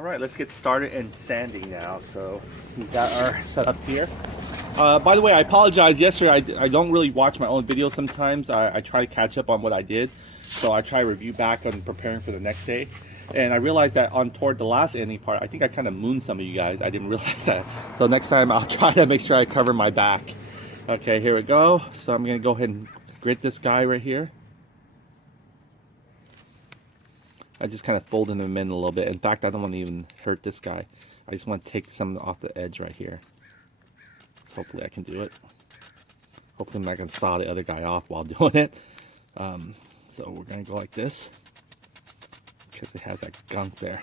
All right, let's get started in sanding now. So we got our setup here. By the way, I apologize. Yesterday, I don't really watch my own videos sometimes. I try to catch up on what I did. So I try to review back on preparing for the next day. And I realized that toward the last ending part, I think I kind of mooned some of you guys. I didn't realize that. So next time I'll try to make sure I cover my back. Okay, here we go. So I'm going to go ahead and grit this guy right here. I just kind of folded him in a little bit. In fact, I don't want to even hurt this guy. I just want to take some off the edge right here. So hopefully I can do it. Hopefully I'm not going to saw the other guy off while doing it. So we're going to go like this. Because it has that gunk there.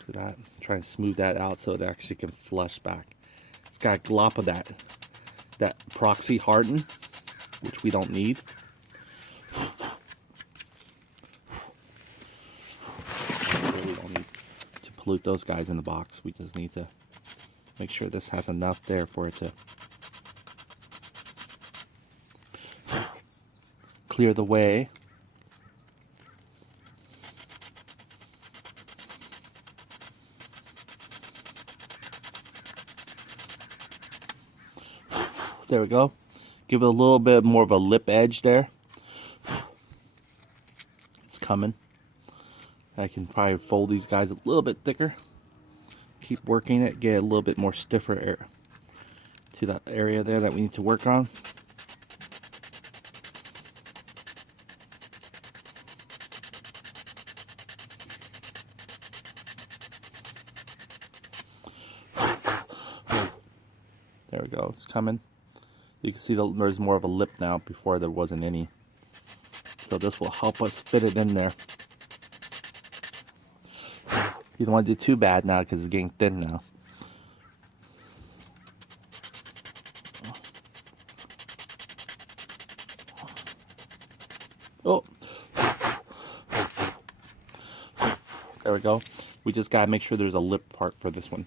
So that, try and smooth that out so it actually can flush back. It's got a glop of that epoxy harden, which we don't need. We don't need to pollute those guys in the box. We just need to make sure this has enough there for it to clear the way. There we go. Give it a little bit more of a lip edge there. It's coming. I can probably fold these guys a little bit thicker. Keep working it, get a little bit more stiffer to that area there that we need to work on. There we go, it's coming. You can see there's more of a lip now. Before there wasn't any. So this will help us fit it in there. You don't want to do too bad now because it's getting thin now. Oh, there we go. We just gotta make sure there's a lip part for this one.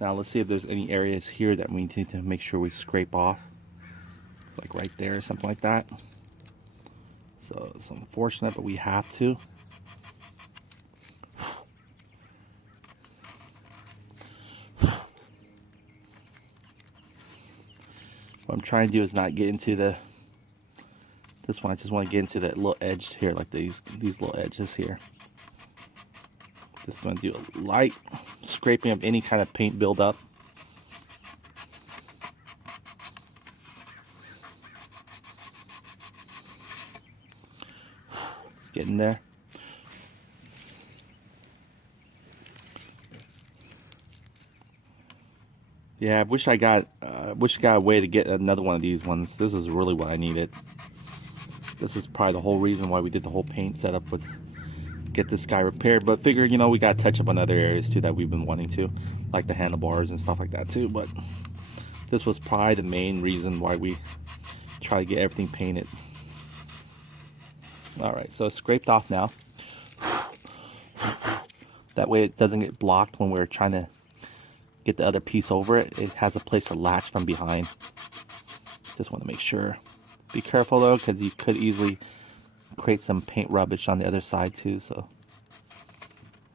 Now let's see if there's any areas here that we need to make sure we scrape off, like right there or something like that. So it's unfortunate, but we have to. What I'm trying to do is not get into this one. I just want to get into that little edge here, like these little edges here. Just want to do a light scraping of any kind of paint buildup. It's getting there. Yeah, I wish I got a way to get another one of these ones. This is really what I needed. This is probably the whole reason why we did the whole paint setup, was get this guy repaired. But figure, you know, we got to touch up on other areas too that we've been wanting to, like the handlebars and stuff like that too. But this was probably the main reason why we try to get everything painted. Alright, so it's scraped off now. That way it doesn't get blocked when we're trying to get the other piece over it. It has a place to latch from behind. Just want to make sure. Be careful though, because you could easily create some paint rubbish on the other side too. So,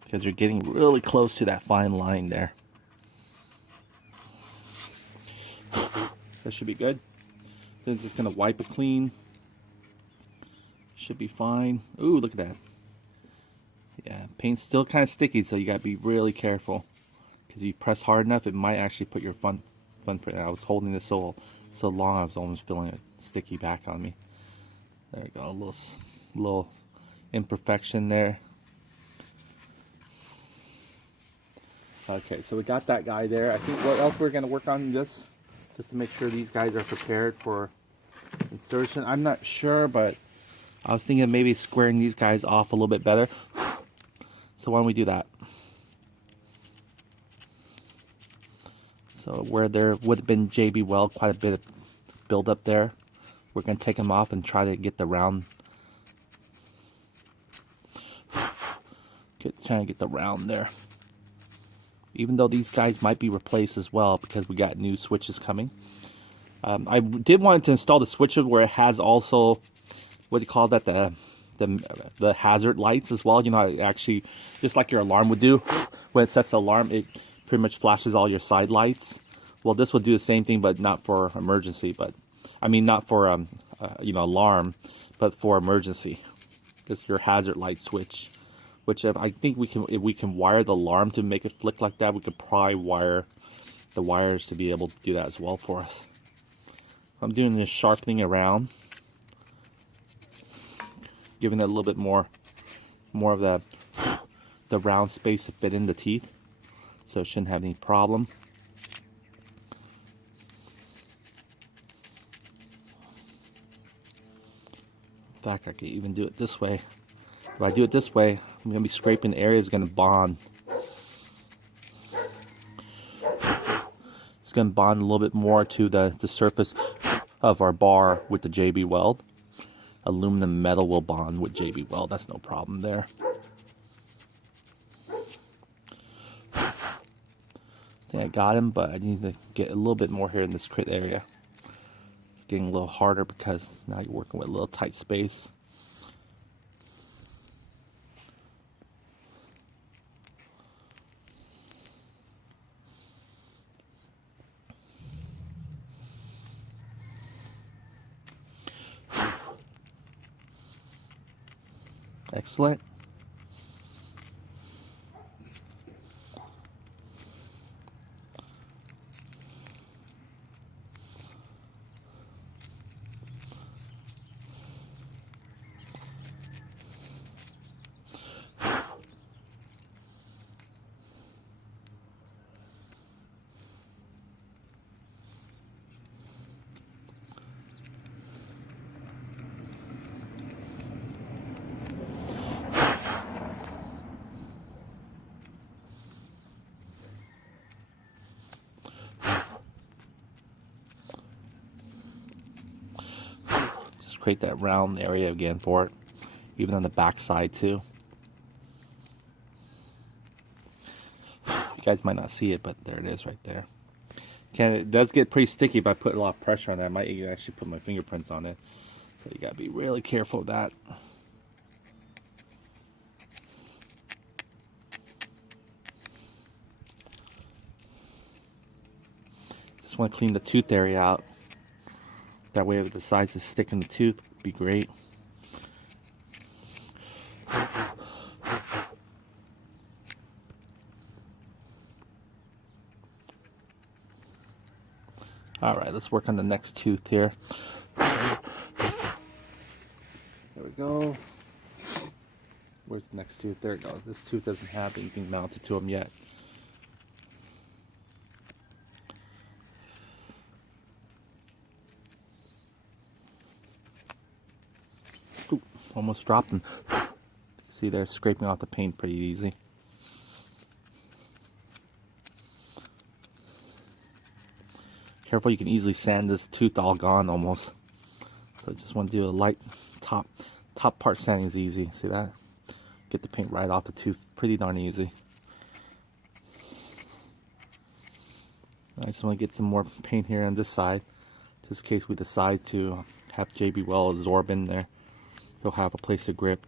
because you're getting really close to that fine line there. That should be good. Then just gonna wipe it clean. Should be fine. Ooh, look at that. Yeah, paint's still kind of sticky, so you gotta be really careful. Because if you press hard enough, it might actually put your fun print. I was holding this so long, I was almost feeling it sticky back on me. There we go, a little imperfection there. Okay, so we got that guy there. I think what else we're going to work on this, just to make sure these guys are prepared for insertion. I'm not sure, but I was thinking of maybe squaring these guys off a little bit better. So why don't we do that? So where there would have been JB Weld, quite a bit of build-up there, we're going to take them off and try to get the round. Trying to get the round there. Even though these guys might be replaced as well because we got new switches coming. I did want to install the switches where it has also, what do you call that, the the hazard lights as well. You know, it actually, just like your alarm would do, when it sets the alarm, it pretty much flashes all your side lights. Well, this will do the same thing, but not for emergency. But I mean, not for you know, alarm, but for emergency. It's your hazard light switch. Which I think if we can wire the alarm to make it flick like that, we could probably wire the wires to be able to do that as well for us. I'm doing this sharpening around, giving it a little bit more of the round space to fit in the teeth, so it shouldn't have any problem. In fact, I could even do it this way. If I do it this way, I'm going to be scraping the area that's going to bond. It's going to bond a little bit more to the surface of our bar with the JB Weld. Aluminum metal will bond with JB Weld. That's no problem there. I think I got him, but I need to get a little bit more here in this crit area. It's getting a little harder because now you're working with a little tight space. Excellent. Create that round area again for it, even on the back side too. You guys might not see it, but there it is right there. It does get pretty sticky if I put a lot of pressure on that. I might even actually put my fingerprints on it, so you gotta be really careful with that. Just want to clean the tooth area out. That way, if it decides to stick in the tooth, it'd be great. Alright, let's work on the next tooth here. There we go. Where's the next tooth? There it goes. This tooth doesn't have anything mounted to them yet. Ooh, almost dropped them. See, they're scraping off the paint pretty easy. Careful, you can easily sand this tooth all gone almost. So I just want to do a light top part sanding is easy. See that? Get the paint right off the tooth, pretty darn easy. I just want to get some more paint here on this side, just in case we decide to have JB Weld absorb in there. He'll have a place to grip.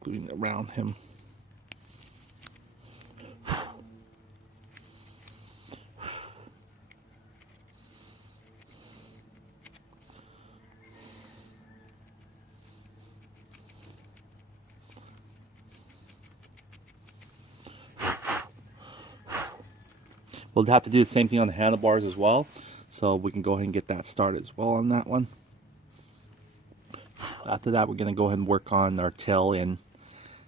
Gluing around him. We'll have to do the same thing on the handlebars as well, so we can go ahead and get that started as well on that one. After that, we're going to go ahead and work on our tail end,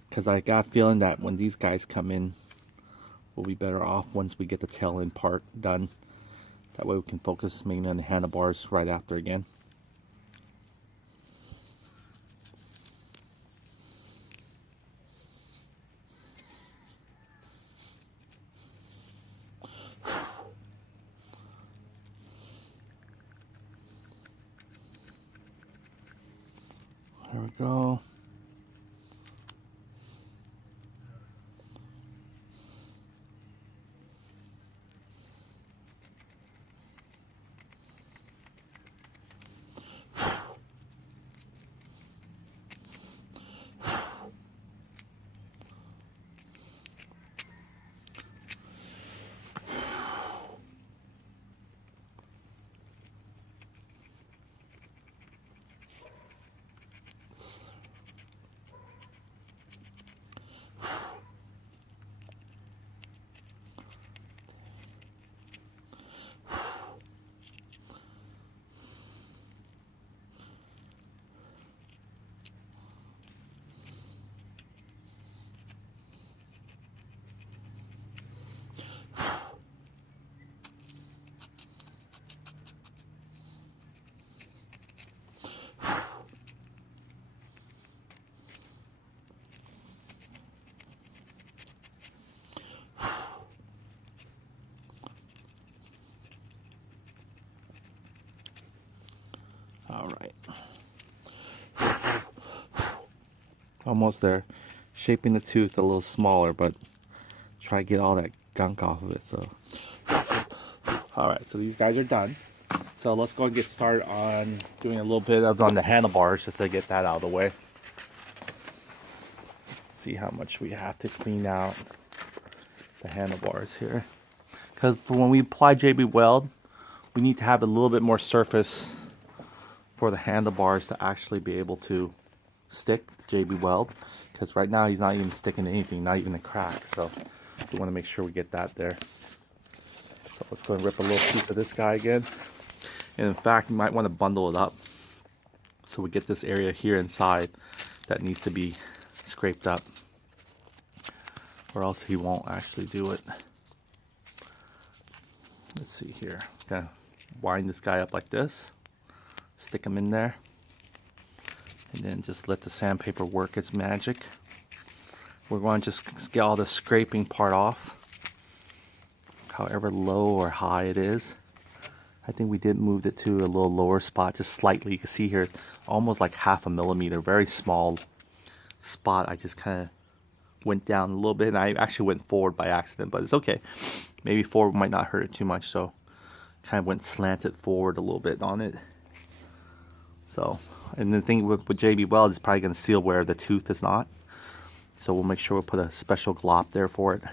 because I got a feeling that when these guys come in, we'll be better off once we get the tail end part done. That way we can focus mainly on the handlebars right after again. There we go. Almost there. Shaping the tooth a little smaller, but try to get all that gunk off of it. So, alright, so these guys are done. So let's go and get started on doing a little bit of on the handlebars just to get that out of the way. See how much we have to clean out the handlebars here. Because when we apply JB Weld, we need to have a little bit more surface for the handlebars to actually be able to stick the JB Weld. Because right now he's not even sticking to anything, not even a crack. So we want to make sure we get that there. So let's go and rip a little piece of this guy again. And in fact, you might want to bundle it up so we get this area here inside that needs to be scraped up, or else he won't actually do it. Let's see here. I'm gonna wind this guy up like this, stick him in there, and then just let the sandpaper work its magic. We're going to just get all the scraping part off, however low or high it is. I think we did move it to a little lower spot, just slightly. You can see here, almost like 1/2 millimeter, very small spot. I just kind of went down a little bit, and I actually went forward by accident, but it's okay. Maybe forward might not hurt it too much, so kind of went slanted forward a little bit on it. So, and the thing with JB Weld is probably going to seal where the tooth is not. So we'll make sure we put a special glop there for it.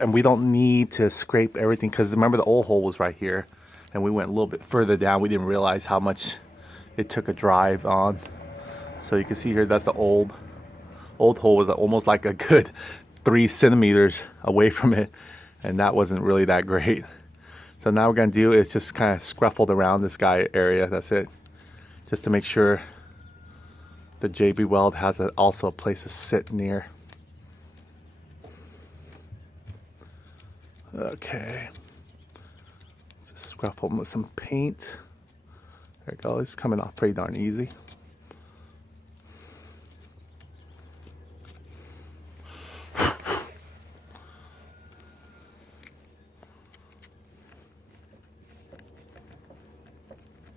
And we don't need to scrape everything, because remember the old hole was right here, and we went a little bit further down. We didn't realize how much it took a drive on. So you can see here, that's the old hole, was almost like a good 3 centimeters away from it, and that wasn't really that great. So now what we're going to do is just kind of scruffled around this guy area. That's it, just to make sure the JB Weld has also a place to sit near. Okay, just scruffle him with some paint. There we go. It's coming off pretty darn easy.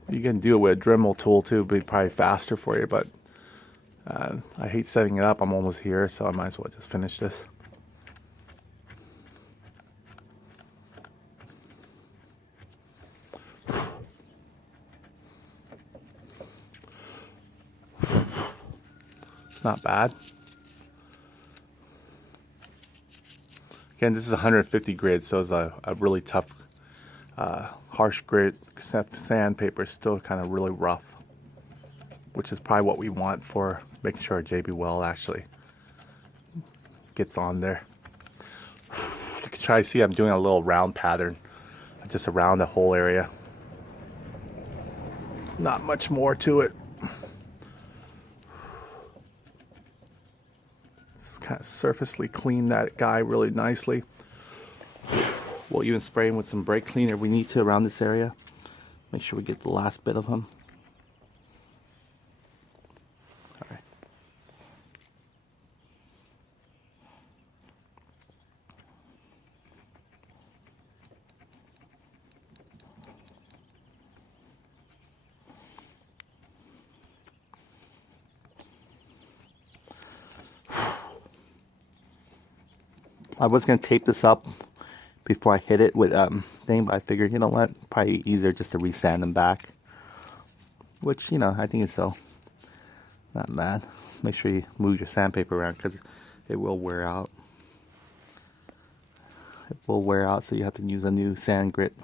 You can do it with a Dremel tool too, but probably faster for you, but I hate setting it up. I'm almost here, so I might as well just finish this. It's not bad. Again, this is 150 grit, so it's a really tough, harsh grit. Sandpaper is still kind of really rough, which is probably what we want for making sure our JB Weld actually gets on there. You can try to see I'm doing a little round pattern just around the whole area. Not much more to it. Just kind of surfacely clean that guy really nicely. We'll even spray him with some brake cleaner if we need to around this area. Make sure we get the last bit of him. All right. I was going to tape this up before I hit it with thing, but I figured, you know what, probably easier just to resand them back, which, you know, I think it's so not bad. Make sure you move your sandpaper around, because it will wear out. It will wear out, so you have to use a new sand grit.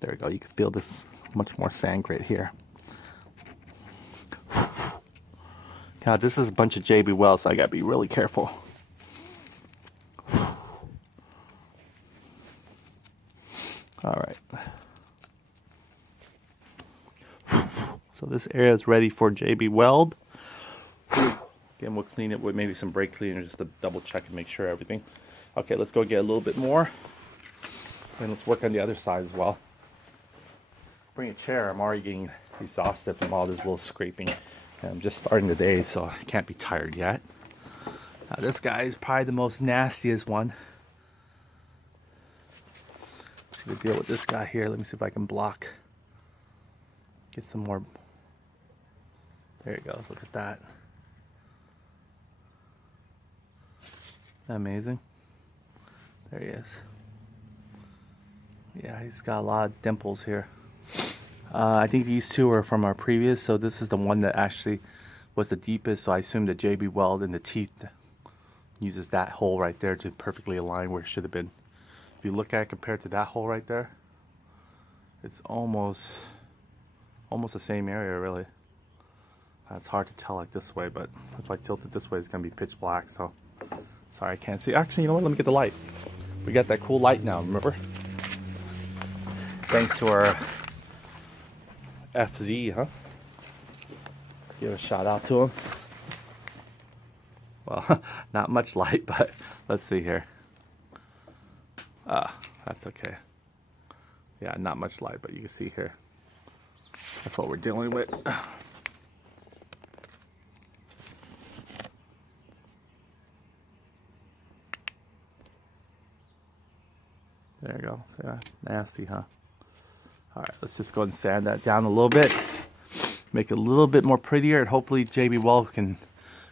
There we go. You can feel this much more sand grit here. Now this is a bunch of JB Weld, so I gotta be really careful. All right. So this area is ready for JB Weld. Again, we'll clean it with maybe some brake cleaner just to double check and make sure everything. Okay, let's go get a little bit more. And let's work on the other side as well. Bring a chair. I'm already getting exhausted from all this little scraping. And I'm just starting the day, so I can't be tired yet. Now this guy is probably the most nastiest one. Let's see the deal with this guy here. Let me see if I can block. Get some more There he goes. Look at that. Amazing. There he is. Yeah, he's got a lot of dimples here. I think these two are from our previous, so this is the one that actually was the deepest, so I assume the JB Weld in the teeth uses that hole right there to perfectly align where it should have been. If you look at it compared to that hole right there, it's almost the same area, really. It's hard to tell like this way, but if I tilt it this way, it's gonna be pitch black, so sorry I can't see. Actually, you know what, let me get the light. We got that cool light now, remember? Thanks to our FZ, huh? Give a shout out to him. Well, not much light, but let's see here. That's okay. Yeah, not much light, but you can see here. That's what we're dealing with. There you go. So, yeah, nasty, huh? All right, let's just go ahead and sand that down a little bit. Make it a little bit more prettier, and hopefully JB Weld can,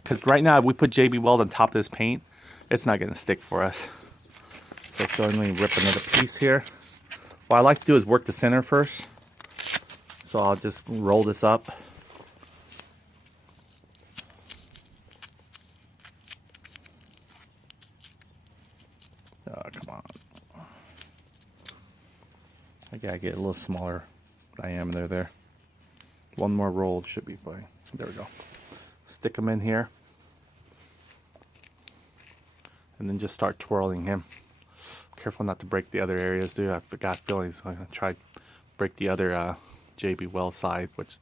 because right now if we put JB Weld on top of this paint, it's not going to stick for us. So let's go ahead and rip another piece here. What I like to do is work the center first. So I'll just roll this up. Oh, come on. I gotta get a little smaller diameter there. One more roll should be fine. There we go. Stick them in here. And then just start twirling him. Careful not to break the other areas, dude. I've got feelings I'm gonna try to break the other JB Weld side, which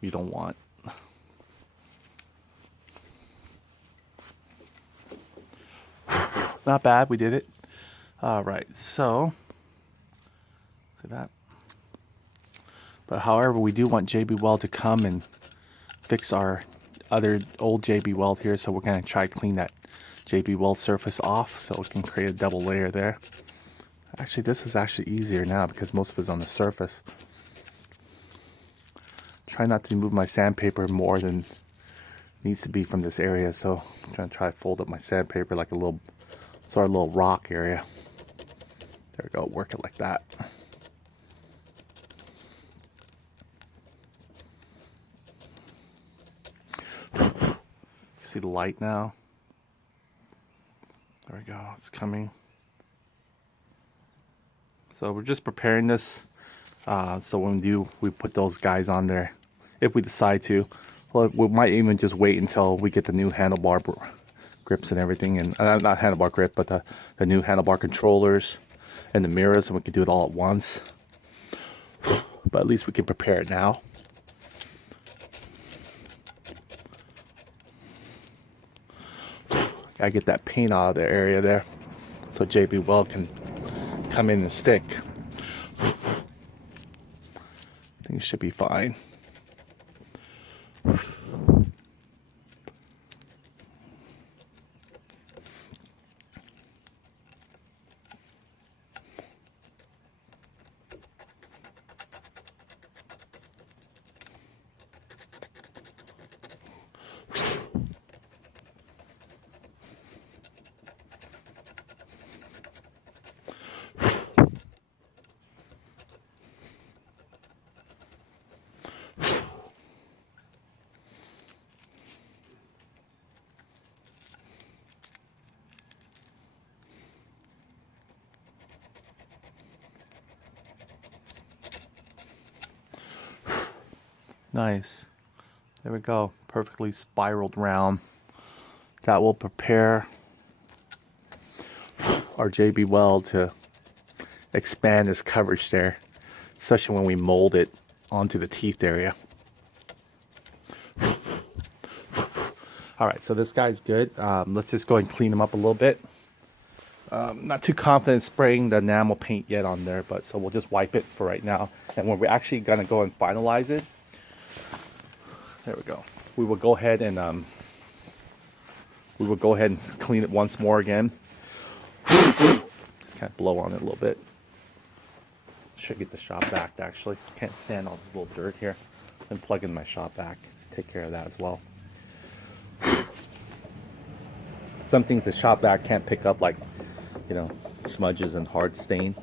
we don't want. Not bad, we did it. All right, so see that? But however, we do want JB Weld to come and fix our other old JB Weld here, so we're gonna try to clean that JB Weld surface off so we can create a double layer there. Actually, this is actually easier now because most of it's on the surface. Try not to move my sandpaper more than needs to be from this area, so I'm trying to fold up my sandpaper like a little sort of little rock area. There we go, work it like that. See the light now? There we go, it's coming. So we're just preparing this so when we put those guys on there, if we decide to. Well, we might even just wait until we get the new handlebar grips and everything, and not handlebar grip, but the new handlebar controllers and the mirrors, and we can do it all at once. But at least we can prepare it now. Gotta get that paint out of the area there so JB Weld can come in and stick. I think it should be fine. Nice. There we go. Perfectly spiraled round. That will prepare our JB Weld to expand this coverage there, especially when we mold it onto the teeth area. All right, so this guy's good. Let's just go and clean him up a little bit. Not too confident spraying the enamel paint yet on there, but so we'll just wipe it for right now. And when we're actually gonna go and finalize it, there we go. We will go ahead and clean it once more again. Just kind of blow on it a little bit. Should get the shop vac actually. Can't stand all this little dirt here. And plug in my shop vac. take care of that as well. Some things the shop vac can't pick up, like, you know, smudges and hard stain.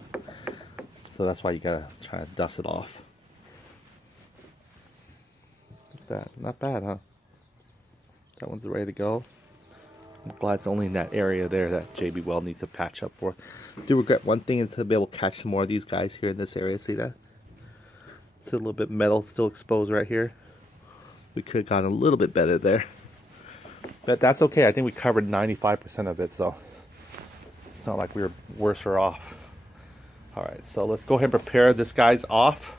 So that's why you gotta try to dust it off. Look at that, not bad, huh? That one's ready to go. I'm glad it's only in that area there that JB Weld needs to patch up for. I do regret one thing is to be able to catch some more of these guys here in this area. See that? It's a little bit metal still exposed right here. We could have gotten a little bit better there. But that's okay. I think we covered 95% of it, so it's not like we were worse off. Alright, so let's go ahead and prepare this guy's off.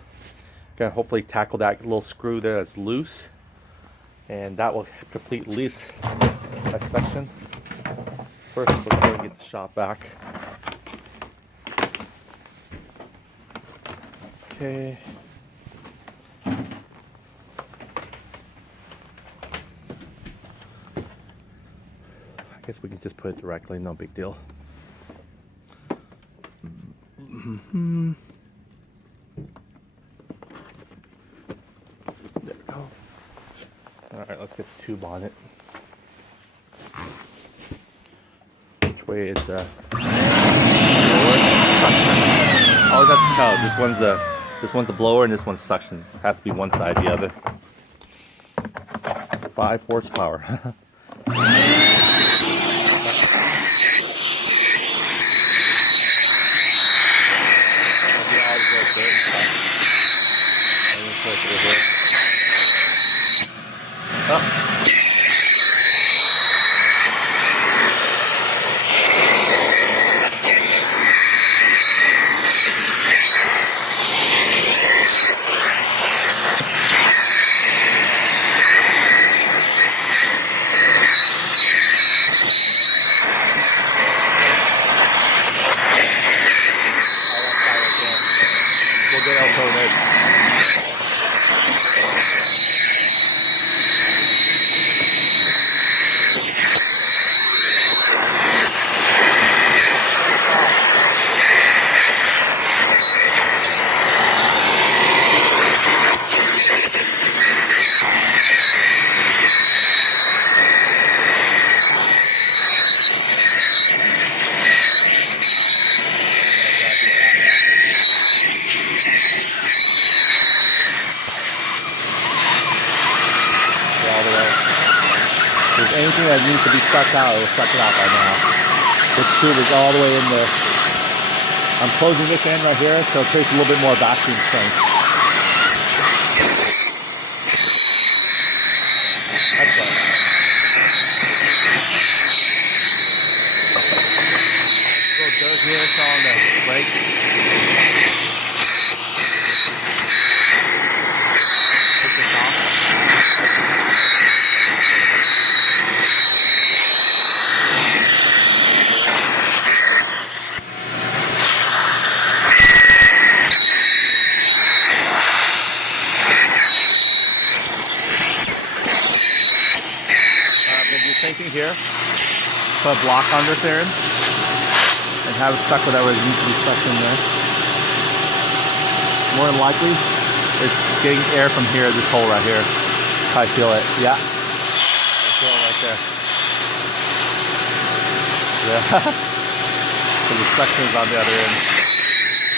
Gonna hopefully tackle that little screw there that's loose. And that will complete at least that section. First, let's go and get the shop vac. Okay. I guess we can just put it directly, no big deal. There we go. Alright, let's get the tube on it. Which way is always have to tell. This one's the blower and this one's suction. It has to be one side or the other. 5 horsepower. Oh. We'll get out for this. Anything that needs to be sucked out, it will suck it out by now. This tube is all the way in there. I'm closing this end right here, so it takes a little bit more vacuum strength. That's right. A little dirt here, it's all on the brake. Take this off. Same thing here. Put a block under there and have it stuck whatever needs to be stuck in there. More than likely, it's getting air from here, this hole right here. I feel it. Yeah. I feel it right there. Yeah. So the suction is on the other end.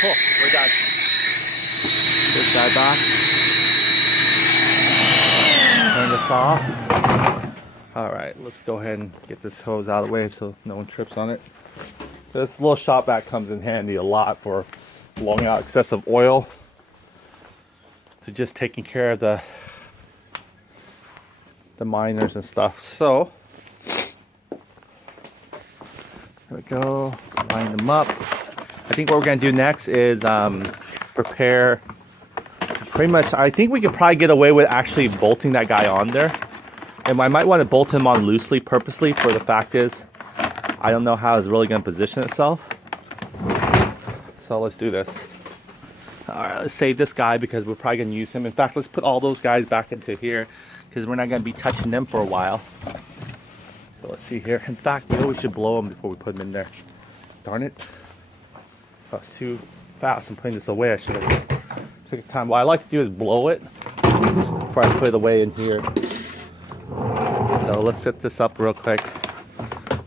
Cool. We're done. This guy back. Turn this off. Alright, let's go ahead and get this hose out of the way so no one trips on it. This little shop vac comes in handy a lot for blowing out excessive oil, to just taking care of the miners and stuff. So, there we go, line them up. I think what we're going to do next is prepare to pretty much, I think we could probably get away with actually bolting that guy on there. And I might want to bolt him on loosely purposely, for the fact is I don't know how it's really going to position itself. So let's do this. Alright, let's save this guy because we're probably going to use him. In fact, let's put all those guys back into here because we're not going to be touching them for a while. So let's see here. In fact, maybe we should blow them before we put them in there. Darn it. That's too fast. I'm putting this away. I should have took time. What I like to do is blow it before I put it away in here. So let's set this up real quick.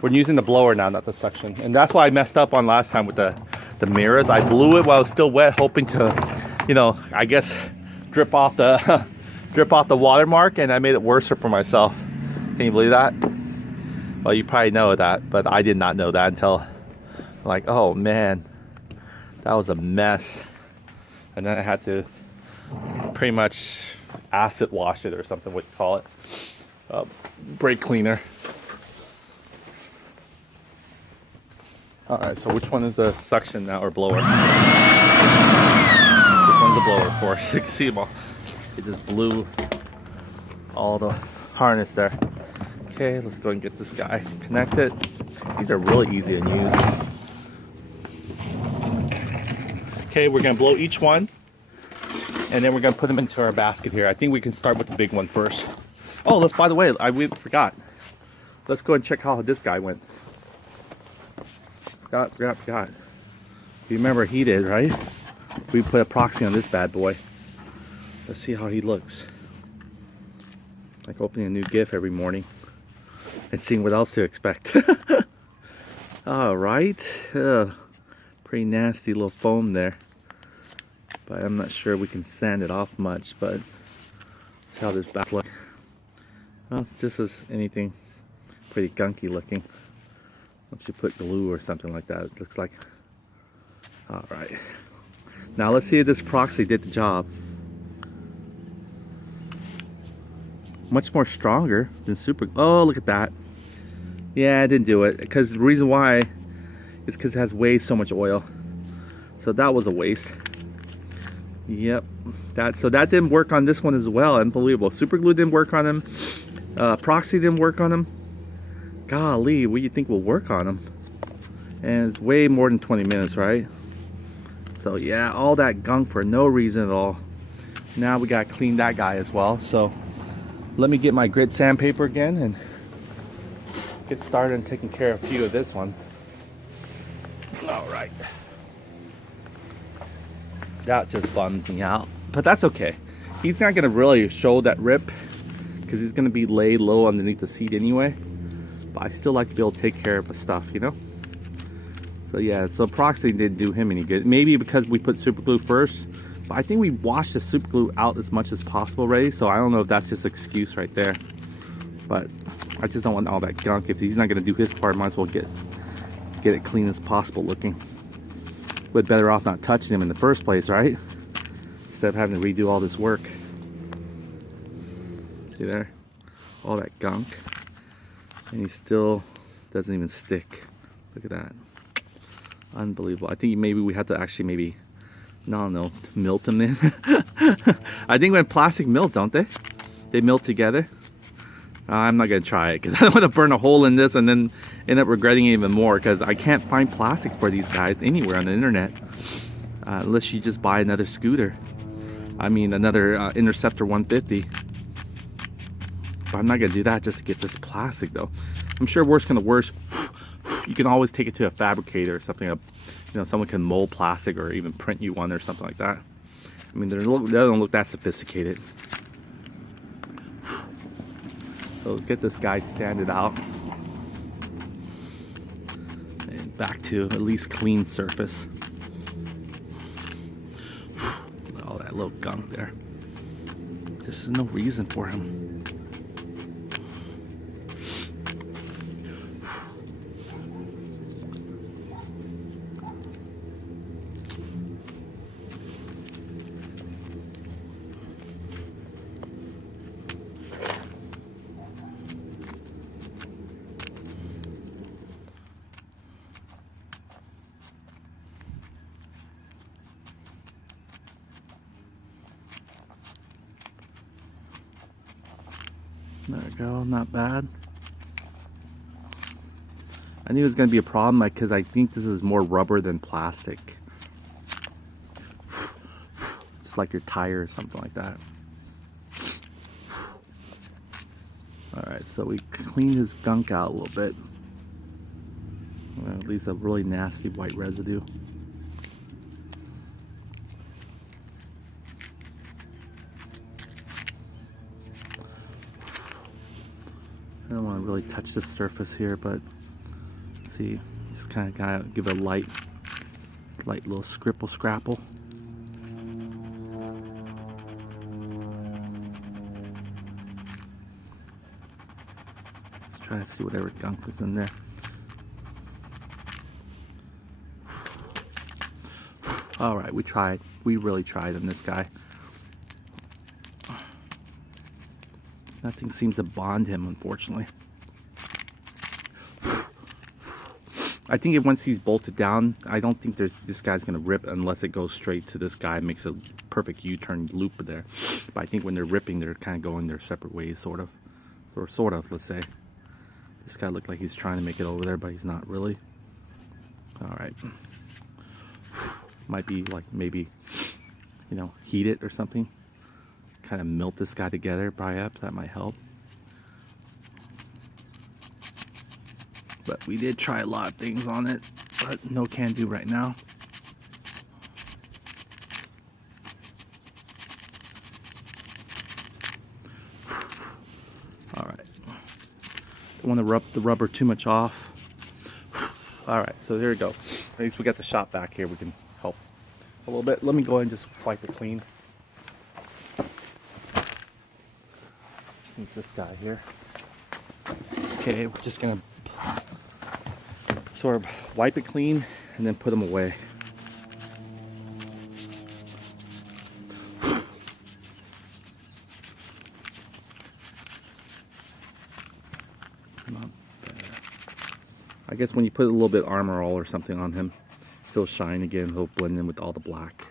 We're using the blower now, not the suction. And that's why I messed up on last time with the mirrors. I blew it while it was still wet, hoping to, you know, I guess drip off the drip off the watermark, and I made it worse for myself. Can you believe that? Well, you probably know that, but I did not know that until like, oh man, that was a mess. And then I had to pretty much acid wash it or something, what you call it. Brake cleaner. Alright, so which one is the suction now, or blower? This one's the blower, of course. You can see them all. It just blew all the harness there. Okay, let's go and get this guy connected. These are really easy to use. Okay, we're gonna blow each one, and then we're gonna put them into our basket here. I think we can start with the big one first. Oh, let's, by the way, we forgot. Let's go and check how this guy went. Forgot. You remember he did, right? We put epoxy on this bad boy. Let's see how he looks. Like opening a new gift every morning and seeing what else to expect. All right. Pretty nasty little foam there. But I'm not sure we can sand it off much, but see how this back looks. Well, it's just as anything, pretty gunky looking. Once you put glue or something like that, it looks like. All right. Now let's see if this epoxy did the job. Much more stronger than super. Oh, look at that. Yeah, I didn't do it because the reason why is because it has way so much oil. So that was a waste. Yep. So that didn't work on this one as well. Unbelievable. Super glue didn't work on them. Epoxy didn't work on them. Golly, what do you think will work on them? And it's way more than 20 minutes, right? So yeah, all that gunk for no reason at all. Now we gotta clean that guy as well. So let me get my grit sandpaper again and get started on taking care of a few of this one. All right. That just bummed me out, but that's okay. He's not gonna really show that rip because he's gonna be laid low underneath the seat anyway. But I still like to be able to take care of the stuff, you know? So yeah, so epoxy didn't do him any good. Maybe because we put super glue first, but I think we washed the super glue out as much as possible already, so I don't know if that's just an excuse right there. But I just don't want all that gunk. If he's not gonna do his part, might as well get it clean as possible looking. We're better off not touching him in the first place, right? Instead of having to redo all this work. See there? All that gunk. And he still doesn't even stick. Look at that. Unbelievable. I think maybe we have to actually maybe, no, I don't know, melt them in. I think when plastic melts, don't they? They melt together. I'm not going to try it because I don't want to burn a hole in this and then end up regretting it even more, because I can't find plastic for these guys anywhere on the internet unless you just buy another scooter. I mean another Interceptor 150. But I'm not going to do that just to get this plastic though. I'm sure worst come to worst, you can always take it to a fabricator or something. You know, someone can mold plastic or even print you one or something like that. I mean, they don't look that sophisticated. So let's get this guy sanded out and back to at least clean surface. All that little gunk there. There's no reason for him. There we go, not bad. I knew it was going to be a problem because I think this is more rubber than plastic. It's like your tire or something like that. Alright, so we cleaned his gunk out a little bit. Well, at least a really nasty white residue. really touch the surface here, but see, just kind of gotta give it a light little scrapple. Let's try to see whatever gunk is in there. All right, we tried. We really tried on this guy. Nothing seems to bond him, unfortunately. I think once he's bolted down, I don't think this guy's gonna rip unless it goes straight to this guy, makes a perfect U-turn loop there. But I think when they're ripping, they're kind of going their separate ways, sort of, or sort of. Let's say this guy looked like he's trying to make it over there, but he's not really. All right, might be like maybe, you know, heat it or something. Kind of melt this guy together, perhaps that might help. But we did try a lot of things on it, but no can do right now. All right, don't want to rub the rubber too much off. All right, so here we go. At least we got the shop back here. We can help a little bit. Let me go ahead and just wipe it clean. Use this guy here. Okay, we're just gonna sort of wipe it clean and then put them away. Not bad. I guess when you put a little bit of Armor All or something on him, he'll shine again. He'll blend in with all the black.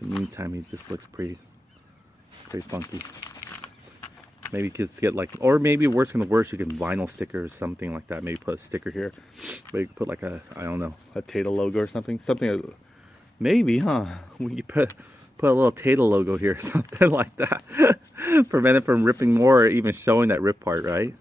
In the meantime, he just looks pretty funky. Maybe just get like, or maybe worse than the worst, you can vinyl sticker or something like that. Maybe put a sticker here. Maybe put like a, I don't know, a Tata logo or something. Something, maybe, huh? We could put a little Tata logo here, something like that. Prevent it from ripping more or even showing that rip part, right?